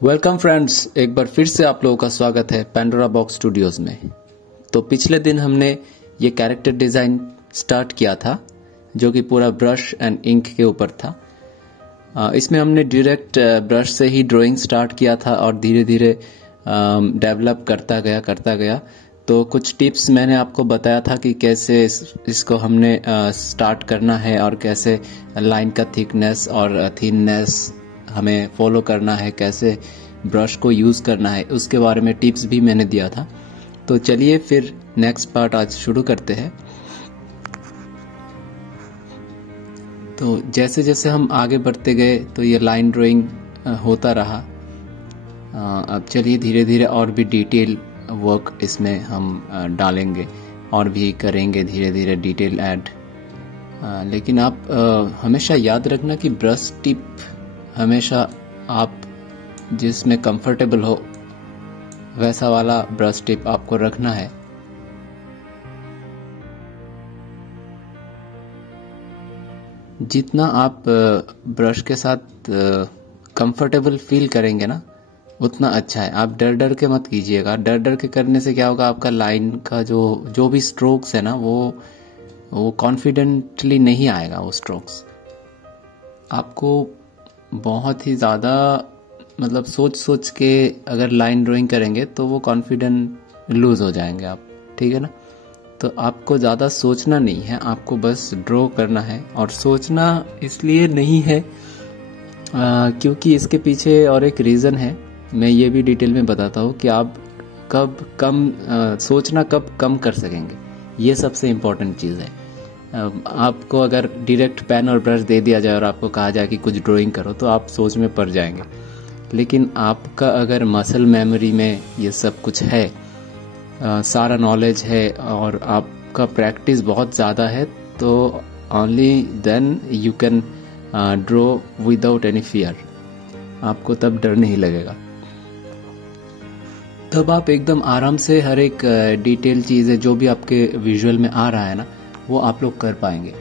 Welcome friends, एक बार फिर से आप लोगों का स्वागत है पेंडोरा बॉक्स स्टूडियोज में। तो पिछले दिन हमने ये कैरेक्टर डिज़ाइन स्टार्ट किया था जो कि पूरा ब्रश एंड इंक के ऊपर था। इसमें हमने डायरेक्ट ब्रश से ही ड्राइंग स्टार्ट किया था और धीरे धीरे डेवलप करता गया। तो कुछ टिप्स मैंने आपको बताया था कि कैसे इसको हमने स्टार्ट करना है और कैसे लाइन का थिकनेस और थिननेस हमें फॉलो करना है, कैसे ब्रश को यूज़ करना है, उसके बारे में टिप्स भी मैंने दिया था। तो चलिए फिर नेक्स्ट पार्ट आज शुरू करते हैं। तो जैसे जैसे हम आगे बढ़ते गए तो ये लाइन ड्राइंग होता रहा। अब चलिए धीरे धीरे और भी डिटेल वर्क इसमें हम डालेंगे और भी करेंगे धीरे धीरे डिटेल ऐड। लेकिन आप हमेशा याद रखना कि ब्रश टिप हमेशा आप जिसमें कंफर्टेबल हो वैसा वाला ब्रश टिप आपको रखना है। जितना आप ब्रश के साथ कंफर्टेबल फील करेंगे ना उतना अच्छा है। आप डर डर के मत कीजिएगा। डर डर के करने से क्या होगा, आपका लाइन का जो भी स्ट्रोक्स है ना वो कॉन्फिडेंटली नहीं आएगा। वो स्ट्रोक्स आपको बहुत ही ज़्यादा मतलब सोच के अगर लाइन ड्राइंग करेंगे तो वो कॉन्फिडेंट लूज हो जाएंगे आप, ठीक है ना। तो आपको ज़्यादा सोचना नहीं है, आपको बस ड्रॉ करना है। और सोचना इसलिए नहीं है क्योंकि इसके पीछे और एक रीज़न है, मैं ये भी डिटेल में बताता हूँ कि आप सोचना कब कम कर सकेंगे। ये सबसे इम्पोर्टेंट चीज़ है। आपको अगर डायरेक्ट पेन और ब्रश दे दिया जाए और आपको कहा जाए कि कुछ ड्राइंग करो तो आप सोच में पड़ जाएंगे। लेकिन आपका अगर मसल मेमोरी में ये सब कुछ है, सारा नॉलेज है और आपका प्रैक्टिस बहुत ज़्यादा है, तो only then you can draw without any fear. आपको तब डर नहीं लगेगा। तब आप एकदम आराम से हर एक डिटेल चीज़ें जो भी आपके विजुअल में आ रहा है ना वो आप लोग कर पाएंगे।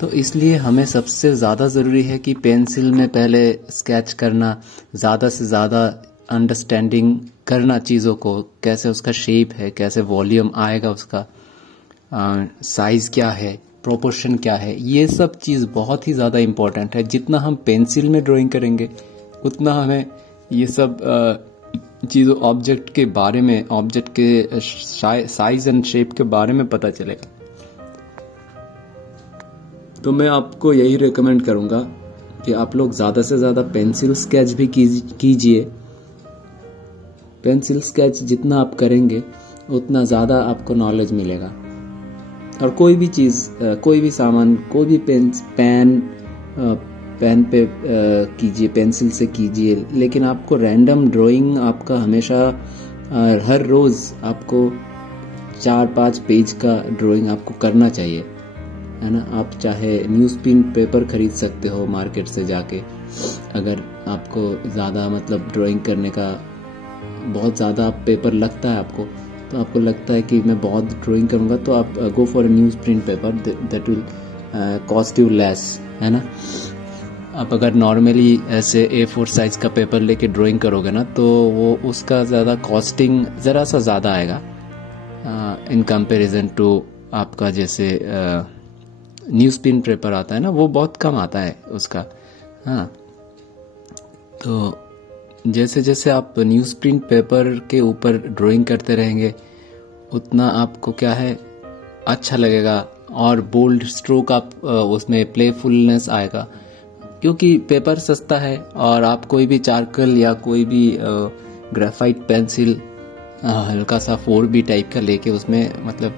तो इसलिए हमें सबसे ज़्यादा ज़रूरी है कि पेंसिल में पहले स्केच करना, ज़्यादा से ज़्यादा अंडरस्टैंडिंग करना चीज़ों को, कैसे उसका शेप है, कैसे वॉल्यूम आएगा, उसका साइज़ क्या है, प्रोपोर्शन क्या है, ये सब चीज़ बहुत ही ज़्यादा इम्पोर्टेंट है। जितना हम पेंसिल में ड्राइंग करेंगे उतना हमें ये सब चीज़ों ऑब्जेक्ट के बारे में, ऑब्जेक्ट के साइज़ एंड शेप के बारे में पता चलेगा। तो मैं आपको यही रेकमेंड करूंगा कि आप लोग ज़्यादा से ज़्यादा पेंसिल स्केच भी कीजिए। पेंसिल स्केच जितना आप करेंगे उतना ज़्यादा आपको नॉलेज मिलेगा। और कोई भी चीज़, कोई भी सामान, कोई भी पेन पे कीजिए, पेंसिल से कीजिए। लेकिन आपको रैंडम ड्राइंग आपका हमेशा हर रोज़ आपको 4-5 पेज का ड्राइंग आपको करना चाहिए, है ना। आप चाहे न्यूज़ प्रिंट पेपर खरीद सकते हो मार्केट से जाके। अगर आपको ज़्यादा मतलब ड्राइंग करने का बहुत ज़्यादा पेपर लगता है आपको, तो आपको लगता है कि मैं बहुत ड्राइंग करूँगा, तो आप go for a news print paper that will cost you less, है ना। आप अगर नॉर्मली ऐसे A4 साइज़ का पेपर लेके ड्राइंग करोगे ना तो वो उसका ज़्यादा कॉस्टिंग ज़रा सा ज़्यादा आएगा इन कंपेरिजन टू आपका जैसे न्यूज़ प्रिंट पेपर आता है ना, वो बहुत कम आता है उसका। हाँ, तो जैसे जैसे आप न्यूज़ प्रिंट पेपर के ऊपर ड्राइंग करते रहेंगे उतना आपको क्या है अच्छा लगेगा और बोल्ड स्ट्रोक आप उसमें प्लेफुलनेस आएगा। क्योंकि पेपर सस्ता है और आप कोई भी चारकोल या कोई भी ग्रेफाइट पेंसिल हल्का सा 4B टाइप का लेके उसमें मतलब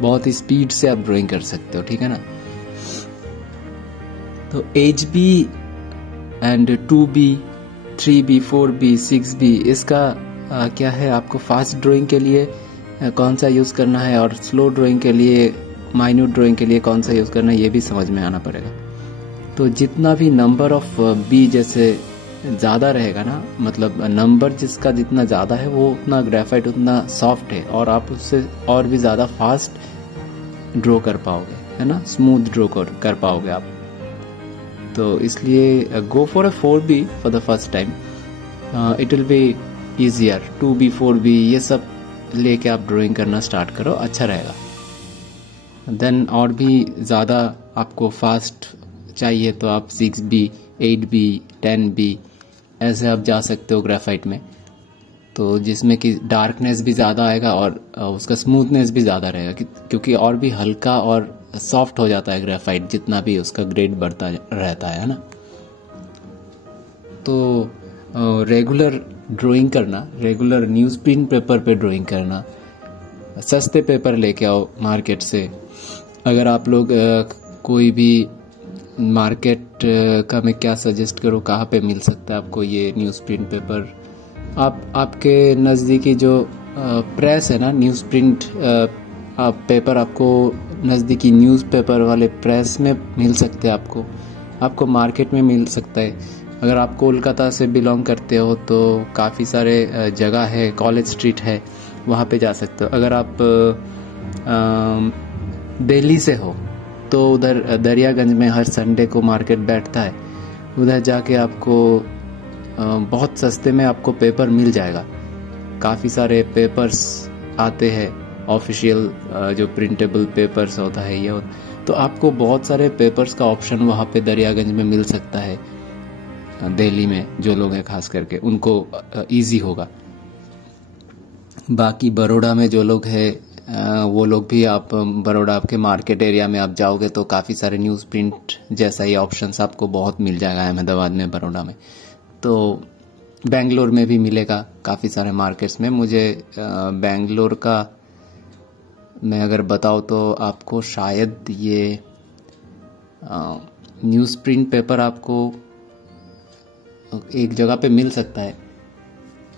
बहुत ही स्पीड से आप ड्राइंग कर सकते हो, ठीक है ना। तो HB and 2B, 3B, 4B, 6B इसका क्या है, आपको फास्ट ड्राइंग के लिए कौन सा यूज़ करना है और स्लो ड्राइंग के लिए, माइन्यूट ड्राइंग के लिए कौन सा यूज़ करना है, ये भी समझ में आना पड़ेगा। तो जितना भी नंबर ऑफ B जैसे ज़्यादा रहेगा ना, मतलब नंबर जिसका जितना ज़्यादा है वो उतना ग्रेफाइट उतना सॉफ्ट है और आप उससे और भी ज़्यादा फास्ट ड्रॉ कर पाओगे, है ना, स्मूथ ड्रॉ कर पाओगे आप। तो इसलिए go for a 4B for the first time. It will be easier 2B 4B ये सब लेके आप ड्राइंग करना स्टार्ट करो, अच्छा रहेगा। देन और भी ज़्यादा आपको फास्ट चाहिए तो आप 6B 8B 10B ऐसे आप जा सकते हो ग्रेफाइट में, तो जिसमें कि डार्कनेस भी ज़्यादा आएगा और उसका स्मूथनेस भी ज़्यादा रहेगा, क्योंकि और भी हल्का और सॉफ्ट हो जाता है ग्रेफाइट जितना भी उसका ग्रेड बढ़ता रहता है ना। तो रेगुलर ड्राइंग करना, रेगुलर न्यूज़ प्रिंट पेपर पे ड्राइंग करना, सस्ते पेपर लेके आओ मार्केट से। अगर आप लोग कोई भी मार्केट का मैं क्या सजेस्ट करूँ, कहाँ पे मिल सकता है आपको ये न्यूज़ प्रिंट पेपर, आपके नज़दीकी जो प्रेस है ना, न्यूज़ प्रिंट पेपर आपको नज़दीकी न्यूज़पेपर वाले प्रेस में मिल सकते हैं, आपको मार्केट में मिल सकता है। अगर आप कोलकाता से बिलोंग करते हो तो काफ़ी सारे जगह है, कॉलेज स्ट्रीट है, वहाँ पे जा सकते हो। अगर आप दिल्ली से हो तो उधर दरियागंज में हर संडे को मार्केट बैठता है, उधर जाके आपको बहुत सस्ते में आपको पेपर मिल जाएगा। काफ़ी सारे पेपर्स आते हैं, ऑफिशियल जो प्रिंटेबल पेपर्स होता है ये, तो आपको बहुत सारे पेपर्स का ऑप्शन वहाँ पे दरियागंज में मिल सकता है। दिल्ली में जो लोग हैं खास करके उनको इजी होगा। बाकी बड़ौदा में जो लोग हैं वो लोग भी, आप बड़ौदा आपके मार्केट एरिया में आप जाओगे तो काफ़ी सारे न्यूज़ प्रिंट जैसा ही ऑप्शंस आपको बहुत मिल जाएगा अहमदाबाद में, बड़ौदा में। तो बेंगलोर में भी मिलेगा काफ़ी सारे मार्केट्स में। मुझे बेंगलोर का मैं अगर बताऊँ तो आपको शायद ये न्यूज़ प्रिंट पेपर आपको एक जगह पे मिल सकता है,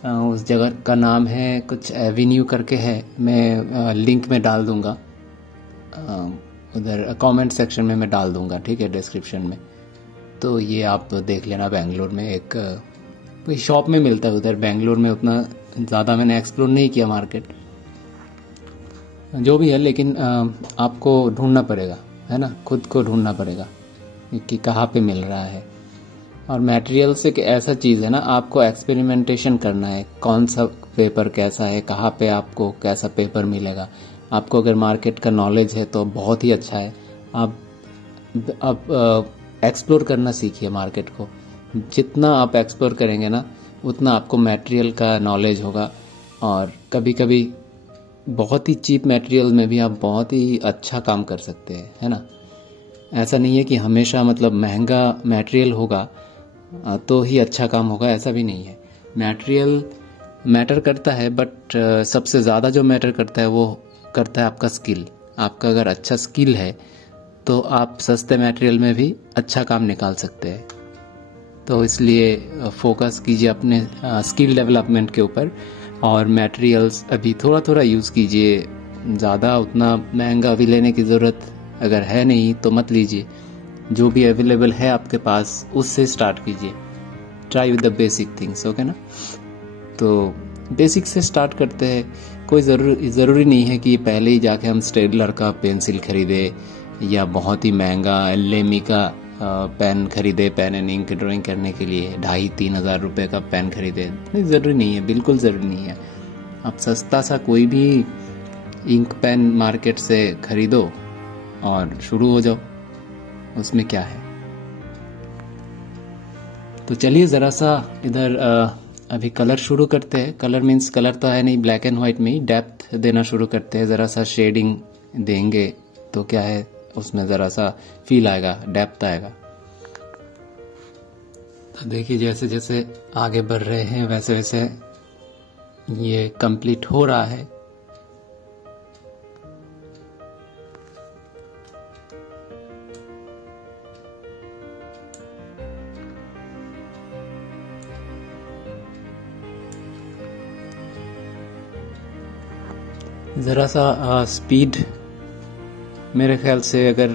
उस जगह का नाम है कुछ एवेन्यू करके है, मैं लिंक में डाल दूंगा, उधर कमेंट सेक्शन में मैं डाल दूंगा, ठीक है, डिस्क्रिप्शन में। तो ये आप देख लेना, बेंगलोर में एक कोई शॉप में मिलता है उधर। बेंगलोर में उतना ज़्यादा मैंने एक्सप्लोर नहीं किया मार्केट, जो भी है, लेकिन आपको ढूंढना पड़ेगा, है ना, खुद को ढूंढना पड़ेगा कि कहाँ पे मिल रहा है। और मटेरियल्स एक ऐसा चीज़ है ना, आपको एक्सपेरिमेंटेशन करना है, कौन सा पेपर कैसा है, कहाँ पे आपको कैसा पेपर मिलेगा। आपको अगर मार्केट का नॉलेज है तो बहुत ही अच्छा है। आप एक्सप्लोर करना सीखिए मार्केट को। जितना आप एक्सप्लोर करेंगे ना उतना आपको मटेरियल का नॉलेज होगा, और कभी कभी बहुत ही चीप मटेरियल में भी आप बहुत ही अच्छा काम कर सकते हैं, है ना। ऐसा नहीं है कि हमेशा मतलब महंगा मटेरियल होगा तो ही अच्छा काम होगा, ऐसा भी नहीं है। मटेरियल मैटर करता है, बट सबसे ज़्यादा जो मैटर करता है वो करता है आपका स्किल। आपका अगर अच्छा स्किल है तो आप सस्ते मटेरियल में भी अच्छा काम निकाल सकते हैं। तो इसलिए फोकस कीजिए अपने स्किल डेवलपमेंट के ऊपर, और मटेरियल्स अभी थोड़ा थोड़ा यूज़ कीजिए। ज़्यादा उतना महंगा भी लेने की ज़रूरत अगर है नहीं तो मत लीजिए, जो भी अवेलेबल है आपके पास उससे स्टार्ट कीजिए। Try with the basic things, okay ना। तो बेसिक से स्टार्ट करते हैं। कोई ज़रूरी नहीं है कि पहले ही जाके हम स्टेडलर का पेंसिल खरीदे या बहुत ही महंगा लेमी का पेन खरीदे, पेन एंड इंक ड्राइंग करने के लिए 2,500-3 हज़ार रुपये का पेन खरीदे। नहीं, ज़रूरी नहीं है, बिल्कुल ज़रूरी नहीं है। आप सस्ता सा कोई भी इंक पेन मार्केट से खरीदो और शुरू हो जाओ, उसमें क्या है। तो चलिए ज़रा सा इधर अभी कलर शुरू करते हैं। कलर मीन्स कलर तो है नहीं, ब्लैक एंड वाइट में ही डेप्थ देना शुरू करते हैं। ज़रा सा शेडिंग देंगे तो क्या है, उसमें ज़रा सा फील आएगा, डेप्थ आएगा। तो देखिए जैसे जैसे आगे बढ़ रहे हैं वैसे वैसे ये कंप्लीट हो रहा है। ज़रा सा स्पीड मेरे ख्याल से अगर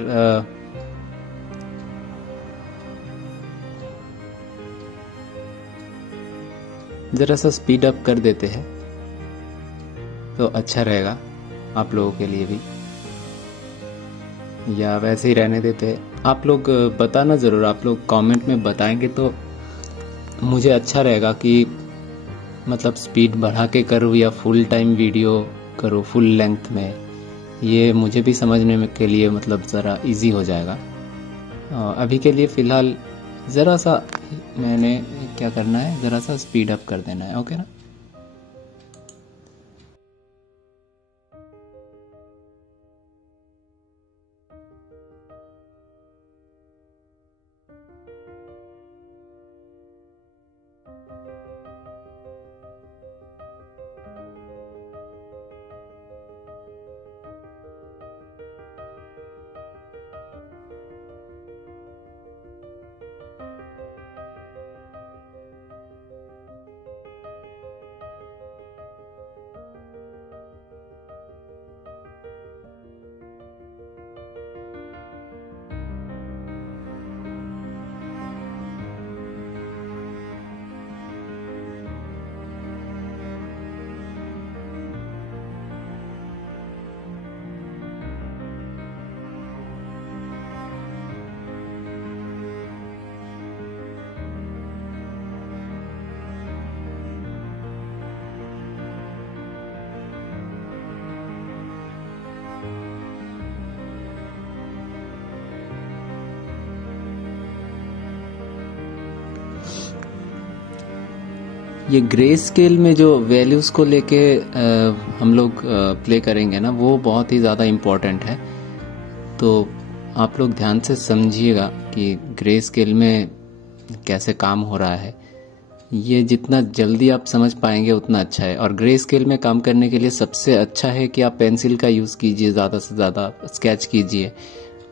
ज़रा सा स्पीड अप कर देते हैं तो अच्छा रहेगा आप लोगों के लिए भी, या वैसे ही रहने देते हैं। आप लोग बताना ज़रूर, आप लोग कमेंट में बताएंगे तो मुझे अच्छा रहेगा कि मतलब स्पीड बढ़ा के करूँ या फुल टाइम वीडियो करूँ फुल लेंथ में, ये मुझे भी समझने में के लिए मतलब ज़रा इजी हो जाएगा। अभी के लिए फ़िलहाल ज़रा सा मैंने क्या करना है, ज़रा सा स्पीड अप कर देना है, ओके ना। ये ग्रे स्केल में जो वैल्यूज़ को लेके हम लोग प्ले करेंगे ना, वो बहुत ही ज़्यादा इम्पोर्टेंट है। तो आप लोग ध्यान से समझिएगा कि ग्रे स्केल में कैसे काम हो रहा है। ये जितना जल्दी आप समझ पाएंगे उतना अच्छा है। और ग्रे स्केल में काम करने के लिए सबसे अच्छा है कि आप पेंसिल का यूज़ कीजिए, ज़्यादा से ज़्यादा स्केच कीजिए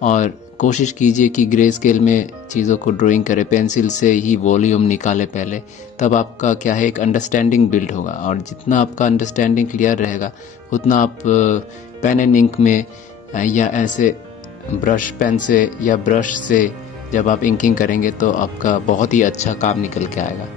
और कोशिश कीजिए कि ग्रे स्केल में चीज़ों को ड्राइंग करें, पेंसिल से ही वॉल्यूम निकाले पहले, तब आपका क्या है एक अंडरस्टैंडिंग बिल्ड होगा। और जितना आपका अंडरस्टैंडिंग क्लियर रहेगा उतना आप पेन एंड इंक में या ऐसे ब्रश पेन से या ब्रश से जब आप इंकिंग करेंगे तो आपका बहुत ही अच्छा काम निकल के आएगा।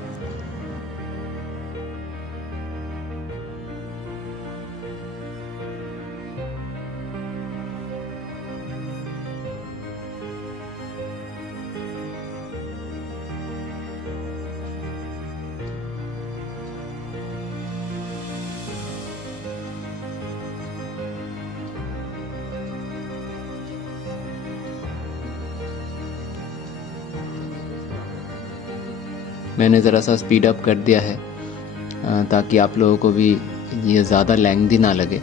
मैंने ज़रा सा स्पीड अप कर दिया है ताकि आप लोगों को भी ये ज़्यादा लेंथी ना लगे।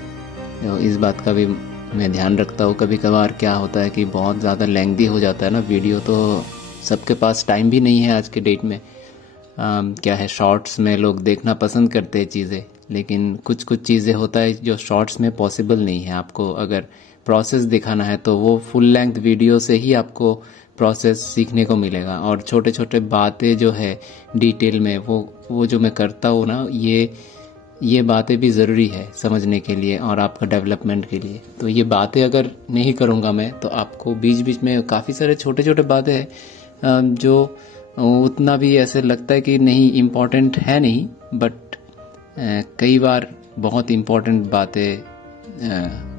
इस बात का भी मैं ध्यान रखता हूँ। कभी कभार क्या होता है कि बहुत ज़्यादा लेंथी हो जाता है ना वीडियो, तो सबके पास टाइम भी नहीं है आज के डेट में। क्या है, शॉर्ट्स में लोग देखना पसंद करते हैं चीज़ें, लेकिन कुछ कुछ चीज़ें होता है जो शॉर्ट्स में पॉसिबल नहीं है। आपको अगर प्रोसेस दिखाना है तो वो फुल लेंथ वीडियो से ही आपको प्रोसेस सीखने को मिलेगा। और छोटे छोटे बातें जो है डिटेल में वो जो मैं करता हूँ ना, ये बातें भी ज़रूरी है समझने के लिए और आपका डेवलपमेंट के लिए। तो ये बातें अगर नहीं करूँगा मैं तो आपको बीच बीच में काफ़ी सारे छोटे छोटे बातें हैं जो उतना भी ऐसे लगता है कि नहीं इम्पोर्टेंट है नहीं, बट कई बार बहुत इम्पोर्टेंट बातें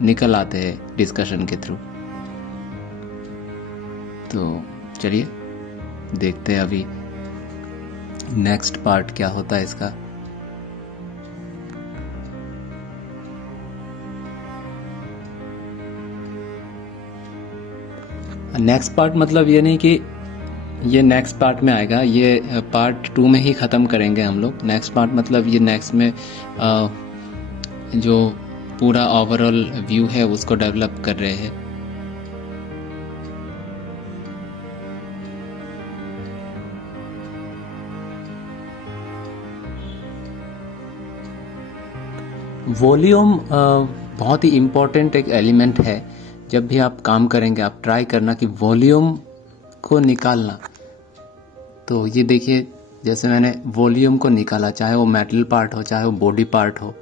निकल आते हैं डिस्कशन के थ्रू। तो चलिए देखते हैं अभी नेक्स्ट पार्ट क्या होता है इसका। नेक्स्ट पार्ट मतलब ये नहीं कि ये नेक्स्ट पार्ट में आएगा, ये पार्ट 2 में ही ख़त्म करेंगे हम लोग। नेक्स्ट पार्ट मतलब ये नेक्स्ट में जो पूरा ओवरऑल व्यू है उसको डेवलप कर रहे हैं। वॉल्यूम बहुत ही इम्पोर्टेंट एक एलिमेंट है। जब भी आप काम करेंगे आप ट्राई करना कि वॉल्यूम को निकालना। तो ये देखिए, जैसे मैंने वॉल्यूम को निकाला, चाहे वो मेटल पार्ट हो, चाहे वो बॉडी पार्ट हो,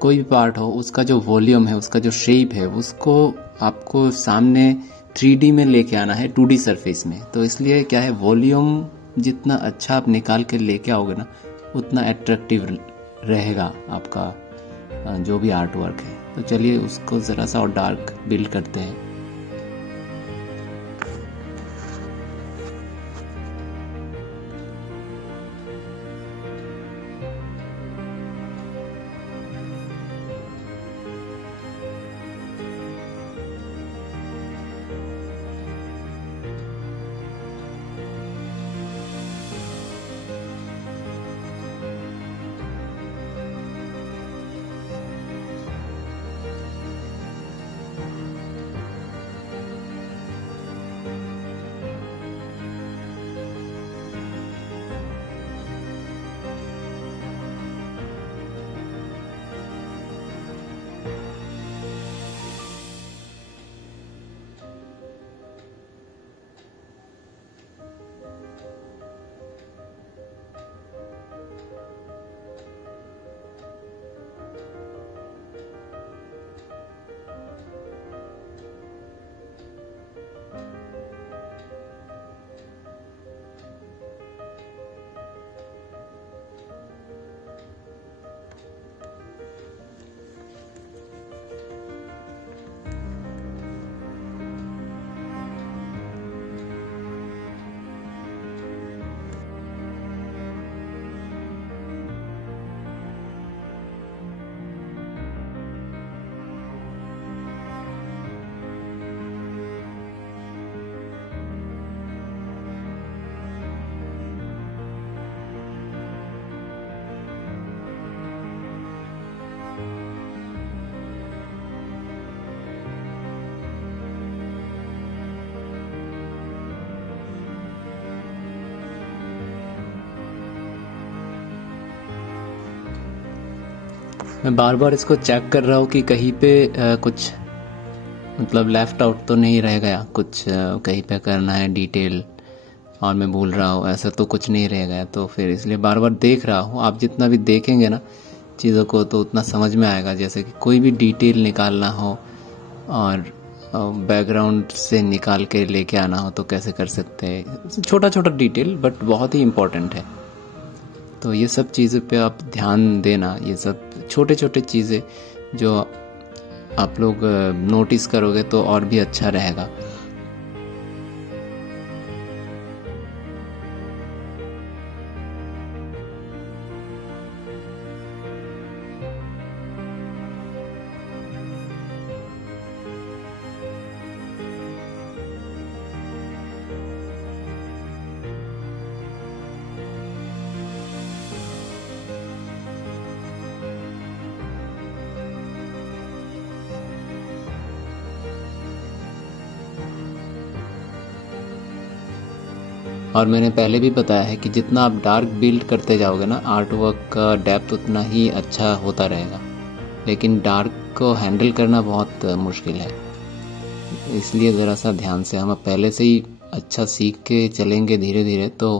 कोई भी पार्ट हो, उसका जो वॉल्यूम है, उसका जो शेप है, उसको आपको सामने 3D में लेके आना है, 2D सरफेस में। तो इसलिए क्या है, वॉल्यूम जितना अच्छा आप निकाल के लेके आओगे ना, उतना एट्रैक्टिव रहेगा आपका जो भी आर्ट वर्क है। तो चलिए उसको ज़रा सा और डार्क बिल्ड करते हैं। मैं बार बार इसको चेक कर रहा हूँ कि कहीं पे कुछ मतलब लेफ्ट आउट तो नहीं रह गया, कुछ कहीं पे करना है डिटेल और मैं भूल रहा हूँ, ऐसा तो कुछ नहीं रह गया। तो फिर इसलिए बार बार देख रहा हूँ। आप जितना भी देखेंगे ना चीज़ों को तो उतना समझ में आएगा। जैसे कि कोई भी डिटेल निकालना हो और बैकग्राउंड से निकाल के लेके आना हो तो कैसे कर सकते हैं, छोटा छोटा डिटेल बट बहुत ही इम्पोर्टेंट है। तो ये सब चीज़ों पे आप ध्यान देना, ये सब छोटे छोटे चीज़ें जो आप लोग नोटिस करोगे तो और भी अच्छा रहेगा। और मैंने पहले भी बताया है कि जितना आप डार्क बिल्ड करते जाओगे ना आर्ट वर्क का डेप्थ उतना ही अच्छा होता रहेगा, लेकिन डार्क को हैंडल करना बहुत मुश्किल है। इसलिए ज़रा सा ध्यान से हम पहले से ही अच्छा सीख के चलेंगे धीरे धीरे तो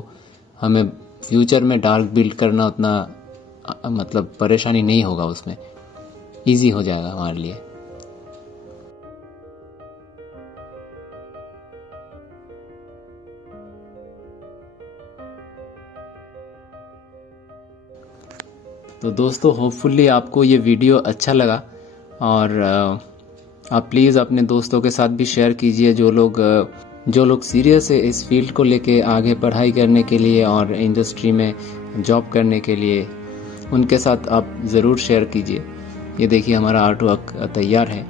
हमें फ्यूचर में डार्क बिल्ड करना उतना मतलब परेशानी नहीं होगा, उसमें ईजी हो जाएगा हमारे लिए। तो दोस्तों होपफुली आपको ये वीडियो अच्छा लगा और आप प्लीज़ अपने दोस्तों के साथ भी शेयर कीजिए जो लोग सीरियस है इस फील्ड को लेके आगे पढ़ाई करने के लिए और इंडस्ट्री में जॉब करने के लिए, उनके साथ आप ज़रूर शेयर कीजिए। ये देखिए हमारा आर्ट वर्क तैयार है।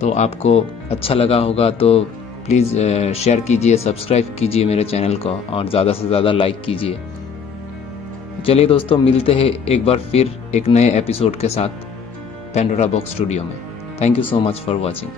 तो आपको अच्छा लगा होगा तो प्लीज़ शेयर कीजिए, सब्सक्राइब कीजिए मेरे चैनल को और ज़्यादा से ज़्यादा लाइक कीजिए। चलिए दोस्तों मिलते हैं एक बार फिर एक नए एपिसोड के साथ पेंडोरा बॉक्स स्टूडियो में। Thank you so much for watching.